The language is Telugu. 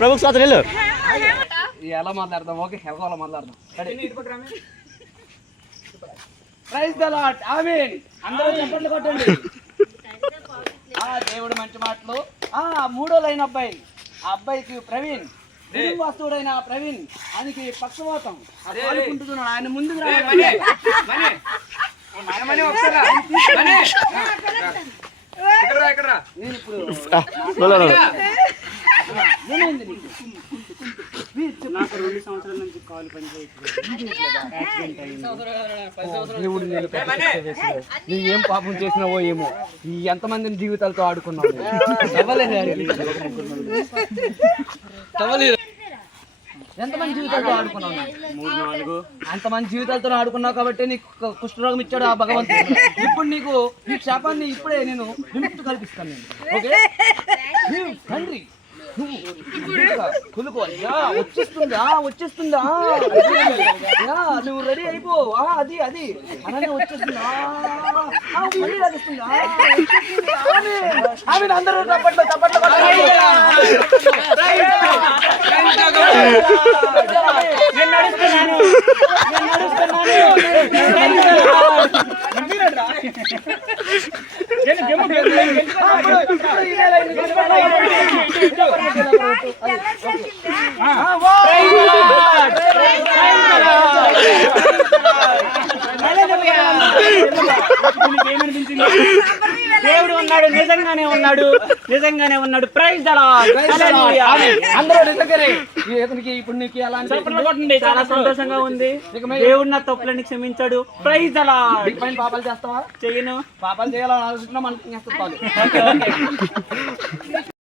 ప్రభుకి స్వాతం వెళ్ళు. ఎలా మాట్లాడదాం? ఓకే, ఎలా మాట్లాడదాం? ప్రైజ్ ద లార్డ్, ఆమేన్. అందరూ చప్పట్లు కొట్టండి. దేవుడు మంచి మాటలు. మూడో లైన్ అబ్బాయి, ఆ అబ్బాయికి ప్రవీణ్, వస్తువుడైన ప్రవీణ్, ఆయనకి పక్షవాతం పాల్గొంటున్నాడు. ఆయన ముందుకు నేను ఇప్పుడు నాకు 2 సంవత్సరాల నుంచి కాలు పనిచేయట్లేదు. ఏం పాపం చేసినావో ఏమో, ఈ ఎంతమందిని జీవితాలతో ఆడుకున్నావు. ఎంతమంది జీవితాలతో ఆడుకున్నావు? 3-4 అంతమంది జీవితాలతో ఆడుకున్నావు కాబట్టి నీకు కుష్ఠరోగం ఇచ్చాడు ఆ భగవంతుడు. ఇప్పుడు నీకు ఈ శాపాన్ని ఇప్పుడే నేను విముక్తి కల్పిస్తాను. నేను ఓకే తండ్రి, వచ్చేస్తుందా నువ్వు రెడీ అయిపో. అది అలానే వచ్చేస్తుందా? అందరూ తప్పట్లు దేవుడు ఉన్నాడు, నిజంగానే ఉన్నాడు. Praise the Lord. అందరూ నిజంగానే. ఇప్పుడు నీకు చాలా సంతోషంగా ఉంది. దేవుడు నా తప్పులని క్షమించాడు. Praise the Lord. పైన పాపాలు చేస్తావా? చెయ్యను. పాపాలు చేయాలని ఆలోచించినా మనకి